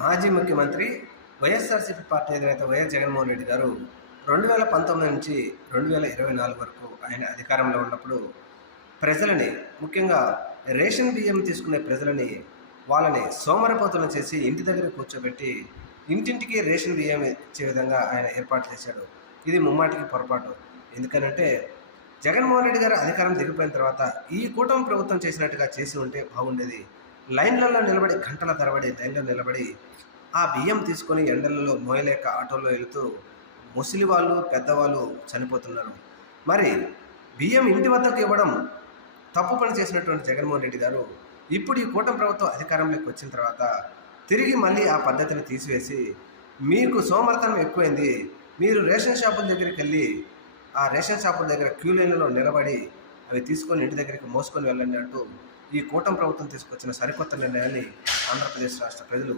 మాజీ ముఖ్యమంత్రి వైఎస్ఆర్సీపీ పార్టీ అధినేత వైఎస్ జగన్మోహన్ రెడ్డి గారు 2019 నుంచి 2024 వరకు ఆయన అధికారంలో ఉన్నప్పుడు ప్రజలని, ముఖ్యంగా రేషన్ బియ్యం తీసుకునే ప్రజలని, వాళ్ళని సోమరిపోతులను చేసి ఇంటి దగ్గర కూర్చోబెట్టి ఇంటింటికి రేషన్ బియ్యం ఇచ్చే విధంగా ఆయన ఏర్పాటు చేశాడు. ఇది ముమ్మాటికి పొరపాటు. ఎందుకనంటే జగన్మోహన్ రెడ్డి గారు అధికారం దిగిపోయిన తర్వాత ఈ కూటమి ప్రభుత్వం చేసినట్టుగా చేసి ఉంటే బాగుండేది. లైన్లలో నిలబడి, గంటల తరబడి లైన్లో నిలబడి ఆ బియ్యం తీసుకొని ఎండలలో మోయలేక ఆటోలో వెళుతూ ముసలి వాళ్ళు, పెద్దవాళ్ళు చనిపోతున్నారు. మరి బియ్యం ఇంటి వద్దకు ఇవ్వడం తప్పు పని చేసినటువంటి జగన్మోహన్ రెడ్డి గారు ఇప్పుడు ఈ కూటమి ప్రభుత్వం అధికారంలోకి వచ్చిన తర్వాత తిరిగి మళ్ళీ ఆ పద్ధతిని తీసివేసి, మీకు సోమరితనం ఎక్కువైంది, మీరు రేషన్ షాపుల దగ్గరికి వెళ్ళి ఆ రేషన్ షాపుల దగ్గర క్యూ లైన్లలో నిలబడి అవి తీసుకొని ఇంటి దగ్గరికి మోసుకొని వెళ్ళండి అంటూ ఈ కూటమి ప్రభుత్వం తీసుకొచ్చిన సరికొత్త నిర్ణయాన్ని ఆంధ్రప్రదేశ్ రాష్ట్ర ప్రజలు